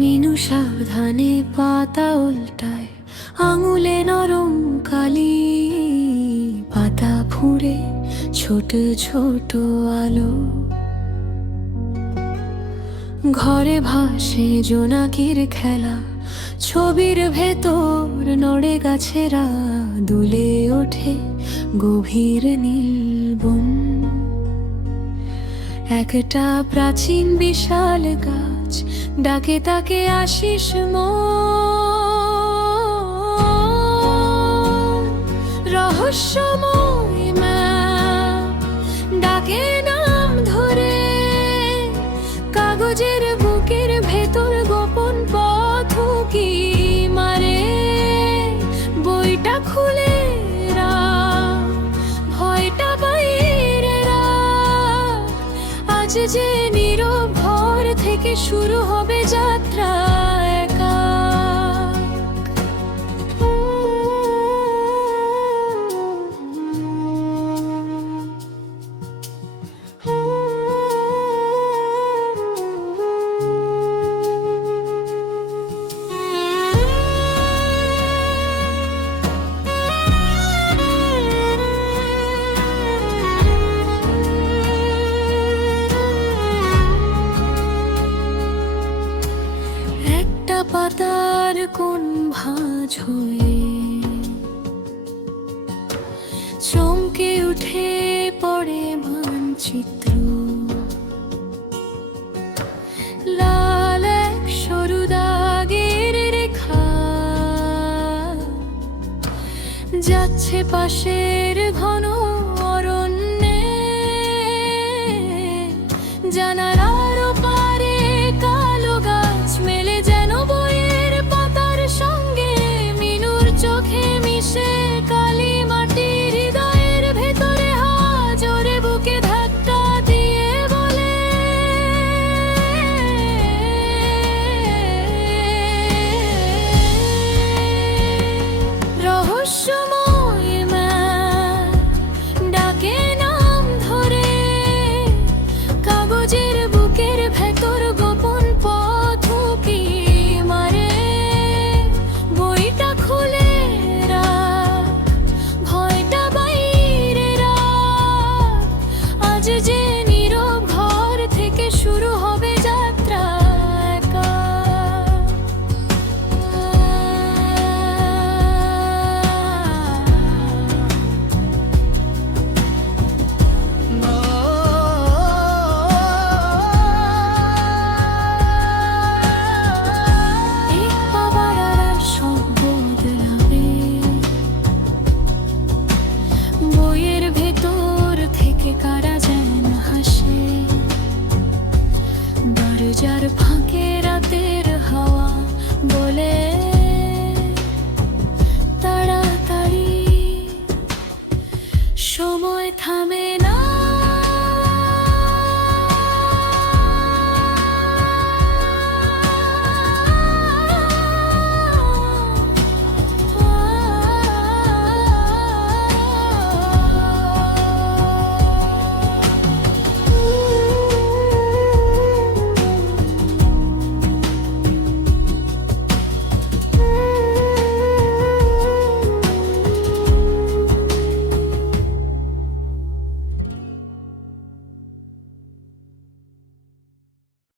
মিনু সাবধানে পাতা উল্টায়, আঙুলে নরম কালি, পাতা ফুঁড়ে ছোট ছোট আলো। ঘরে ভাসে জোনাকির খেলা, ছবির ভেতর নড়ে গাছেরা, দুলে ওঠে গভীর নীলবন। একটা প্রাচীন বিশাল গাছ ডাকে তাকে আশিস মন। রহস্যময় ম্যাপ ডাকে নাম ধরে, কাগজের বুকের ভেতর গোপন পথ কি মারে। বইটা খুলে রাখ, ভয়টা বাইরে রাখ, আজ যে নীরব ঘর থেকে শুরু হবে যাত্রা একা। পাতার কোন ভাঁজ হয়ে চমকে উঠে পড়ে মানচিত্র। লাল এক সরু দাগের রেখা যাচ্ছে পাশের ঘন অরণ্যে। জানালার ওপারে কালো গাছ মেলে যেন বইয়ের পাতার সঙ্গে। মিনুর চোখে মিশে কালি মাটি, হৃদয়ের ভেতরে হাজরে বুকে ধাক্কা দিয়ে বলে, রহস্যময় ম্যাপ ডাকে নাম ধরে, কাগজের বুকের ভেতর গোপন পথ কি মারে। বইটা খুলে রাখ, ভয়টা বাইরে রাখ, আজ যে নীরব ঘর থেকে শুরু হবে যাত্রা একা। বইয়ের ভেতর থেকে কারা যেন হাসে, দরজার ফাঁকে রাতের হাওয়া বলে, তাড়াতাড়ি সময় থামে